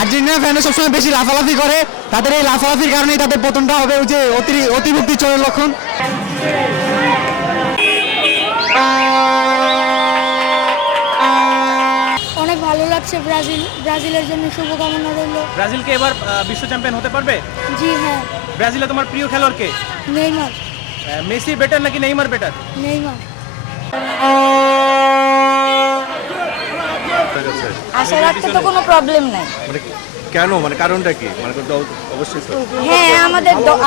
Argentina ফ্যানরা সবসময় বেশি লাফালাফি করে, তাদের এই লাফালাফির কারণেই তাদের পতনটা হবে, ওই যে অতিভক্তি চোরের লক্ষণ। অনেক ভালো লাগছে, ব্রাজিলের জন্য শুভকামনা রইল। ব্রাজিলকে এবার বিশ্ব চ্যাম্পিয়ন হতে পারবে? জি হ্যাঁ। ব্রাজিলে তোমার প্রিয় খেলোয়াড় কে? নেইমার। মেসি বেটার নাকি নেইমার বেটার? নেইমার। আশা রাখতে তো কোনো প্রবলেম নাই। মানে কেন, মানে কারণটা কি? মানে অবশ্যই হ্যাঁ,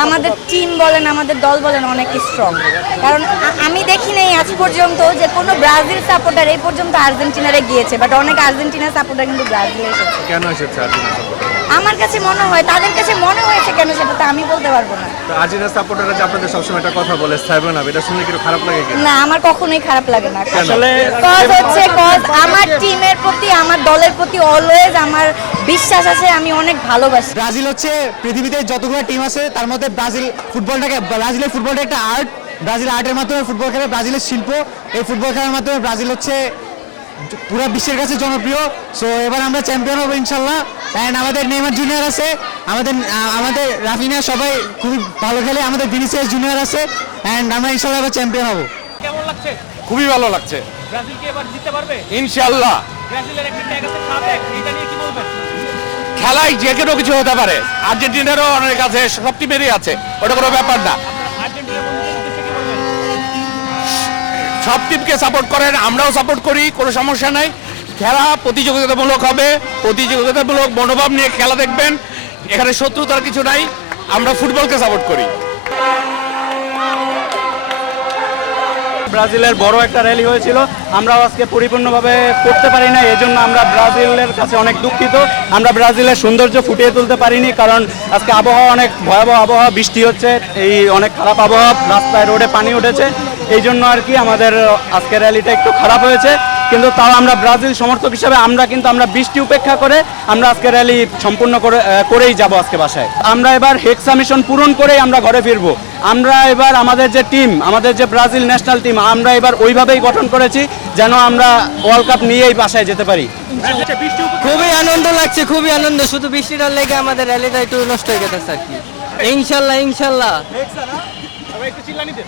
আমাদের টিম বলেন, আমাদের দল বলেন অনেক স্ট্রং। কারণ আমি দেখি নাই আজ পর্যন্ত যে কোনো ব্রাজিল সাপোর্টার এই পর্যন্ত আর্জেন্টিনারে গিয়েছে, বাট অনেক আর্জেন্টিনা সাপোর্টার কিন্তু ব্রাজিলে এসেছে। কেন এসেছে আর্জেন্টিনা সাপোর্টার? আমার কাছে মনে হয়, তাদের কাছে মনে হয়েছে কেন সেটা তো আমি বলতে পারবো না। তো আর্জেন্টিনা সাপোর্টাররা যে আপনাদের সবসময় একটা কথা বলে সাইবেন না, এটা শুনলে কি খারাপ লাগে কি? না, আমার কখনোই খারাপ লাগে না। আসলে কজ আমার টিমের প্রতি, আমার দলের প্রতি অলওয়েজ আমার বিশ্বাস আছে, আমি অনেক ভালোবাসি। ব্রাজিল হচ্ছে পৃথিবীতে যতগুলো টিম আছে তার মধ্যে ব্রাজিলের ফুটবলটা একটা আর্ট। ব্রাজিল আর্টের মাধ্যমে ফুটবল খেলে, ব্রাজিলের শিল্প। এই ফুটবল খেলার মাধ্যমে ব্রাজিল হচ্ছে পুরো বিশ্বের কাছে জনপ্রিয়। সো এবার আমরা চ্যাম্পিয়ন হবো ইনশাল্লাহ। অ্যান্ড আমাদের নেইমার জুনিয়র আছে, আমাদের রাফিনা সবাই খুবই ভালো খেলে, আমাদের ভিনিসিয়াস জুনিয়র আছে। অ্যান্ড আমরা ইনশাল্লাহ এবার চ্যাম্পিয়ন হবো। কেমন লাগছে? খুবই ভালো লাগছে। ব্রাজিলকে এবার জিততে পারবে ইনশাআল্লাহ। ব্রাজিলের একটা ট্যাগ আছে 7-1, এটা নিয়ে কি বলবেন? খেলায় যে কোনো কিছু হতে পারে, আর্জেন্টিনারও অনেক আছে, সব টিমেরই আছে, ওটা কোনো ব্যাপার না। আর্জেন্টিনা বন্ধুদের উদ্দেশ্যে কি বলবেন? সব টিমকে সাপোর্ট করেন, আমরাও সাপোর্ট করি, কোনো সমস্যা নাই। খেলা প্রতিযোগিতামূলক হবে, প্রতিযোগিতামূলক মনোভাব নিয়ে খেলা দেখবেন। এখানে শত্রুতার কিছু নাই, আমরা ফুটবলকে সাপোর্ট করি। ব্রাজিলের বড় একটা র্যালি হয়েছিল, আমরাও আজকে পরিপূর্ণভাবে করতে পারি না, এজন্য আমরা ব্রাজিলের কাছে অনেক দুঃখিত। আমরা ব্রাজিলের সৌন্দর্য ফুটিয়ে তুলতে পারিনি, কারণ আজকে আবহাওয়া অনেক ভয়াবহ আবহাওয়া, বৃষ্টি হচ্ছে, এই অনেক খারাপ আবহাওয়া, রাস্তায় রোডে পানি উঠেছে, এই জন্য আর কি আমাদের আজকে র্যালিটা একটু খারাপ হয়েছে। কিন্তু তাও আমরা ব্রাজিল সমর্থক হিসাবে আমরা বৃষ্টি উপেক্ষা করে আমরা আজকে র্যালি সম্পূর্ণ করেই যাব আজকে বাসায়। আমরা এবার হেক্সা মিশন পূরণ করেই আমরা ঘরে ফিরবো। আমরা এবার আমাদের যে টিম, আমাদের যে ব্রাজিল ন্যাশনাল টিম, আমরা এবার ওইভাবেই গঠন করেছি যেন আমরা ওয়ার্ল্ড কাপ নিয়েই বাসায় যেতে পারি। খুবই আনন্দ লাগছে, খুবই আনন্দ। শুধু বৃষ্টিটার লেগে আমাদের র্যালিটা একটু নষ্ট হয়ে গেছে আর কি। ইনশাল্লাহ ইনশাল্লাহ। সবাই একটু চিল্লানি দেন।